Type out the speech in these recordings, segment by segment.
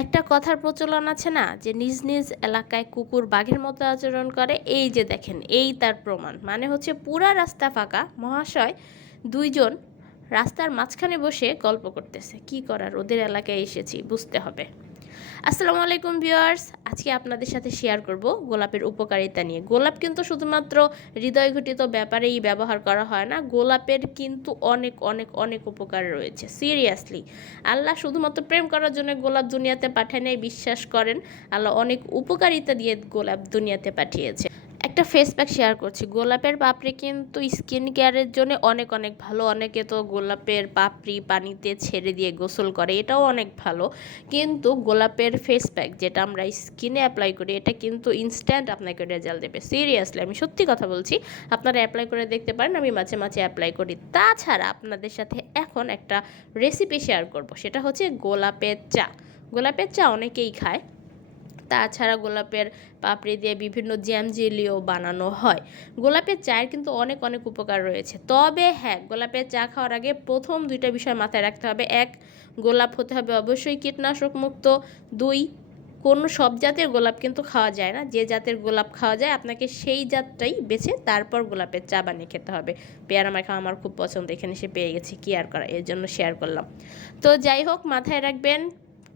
একটা কথার প্রচলন আছে না যে নিজ নিজ এলাকায় কুকুর বাঘের মতো আচরণ করে, এই যে দেখেন এই তার প্রমাণ। মানে হচ্ছে পুরা রাস্তা ফাঁকা, মহাশয় দুইজন রাস্তার মাঝখানে বসে গল্প করতেছে। কি করার, ওদের এলাকায় এসেছি, বুঝতে হবে। আসসালামু আলাইকুম ভিউয়ার্স, আজকে আপনাদের সাথে শেয়ার করব গোলাপের উপকারিতা নিয়ে। গোলাপ কিন্তু শুধুমাত্র হৃদয় ঘটিত ব্যাপারেই ব্যবহার করা হয় না, গোলাপের কিন্তু অনেক অনেক অনেক উপকার রয়েছে। সিরিয়াসলি, আল্লাহ শুধুমাত্র প্রেম করার জন্য গোলাপ দুনিয়াতে পাঠায় নাই, বিশ্বাস করেন আল্লাহ অনেক উপকারিতা দিয়ে গোলাপ দুনিয়াতে পাঠিয়েছে। একটা ফেস প্যাক শেয়ার করছি। গোলাপের পাপড়ি কিন্তু স্কিন কেয়ারের জন্য অনেক অনেক ভালো। অনেকে তো গোলাপের পাপড়ি পানিতে ছেড়ে দিয়ে গোসল করে, এটাও অনেক ভালো। কিন্তু গোলাপের ফেস প্যাক যেটা আমরা স্কিনে অ্যাপ্লাই করি, এটা কিন্তু ইনস্ট্যান্ট আপনাকে রেজাল্ট দেবে। সিরিয়াসলি, আমি সত্যি কথা বলছি, আপনারা অ্যাপ্লাই করে দেখতে পারেন। আমি মাঝে মাঝে অ্যাপ্লাই করি। তাছাড়া আপনাদের সাথে এখন একটা রেসিপি শেয়ার করব, সেটা হচ্ছে গোলাপের চা। গোলাপের চা অনেকেই খায়। তাছাড়া গোলাপের পাপড়ি দিয়ে বিভিন্ন জ্যাম জেলিও বানানো হয়। গোলাপের চায়ের কিন্তু অনেক অনেক উপকার রয়েছে। তবে হ্যাঁ, গোলাপের চা খাওয়ার আগে প্রথম দুইটা বিষয় মাথায় রাখতে হবে। এক, গোলাপ হতে হবে অবশ্যই কীটনাশক মুক্ত। দুই, কোনো সব জাতের গোলাপ কিন্তু খাওয়া যায় না। যে জাতের গোলাপ খাওয়া যায় আপনাকে সেই জাতটাই বেছে তারপর গোলাপের চা বানিয়ে খেতে হবে। পেয়ারা মাখা আমার খুব পছন্দ, এখানে সে পেয়ে গেছি, কি আর করা, এর জন্য শেয়ার করলাম। তো যাই হোক, মাথায় রাখবেন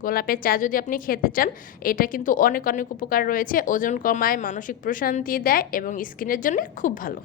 গোলাপের চা যদি আপনি খেতে চান, এটা কিন্তু অনেক অনেক উপকার রয়েছে। ওজন কমায়, মানসিক প্রশান্তি দেয় এবং স্কিনের জন্য খুব ভালো।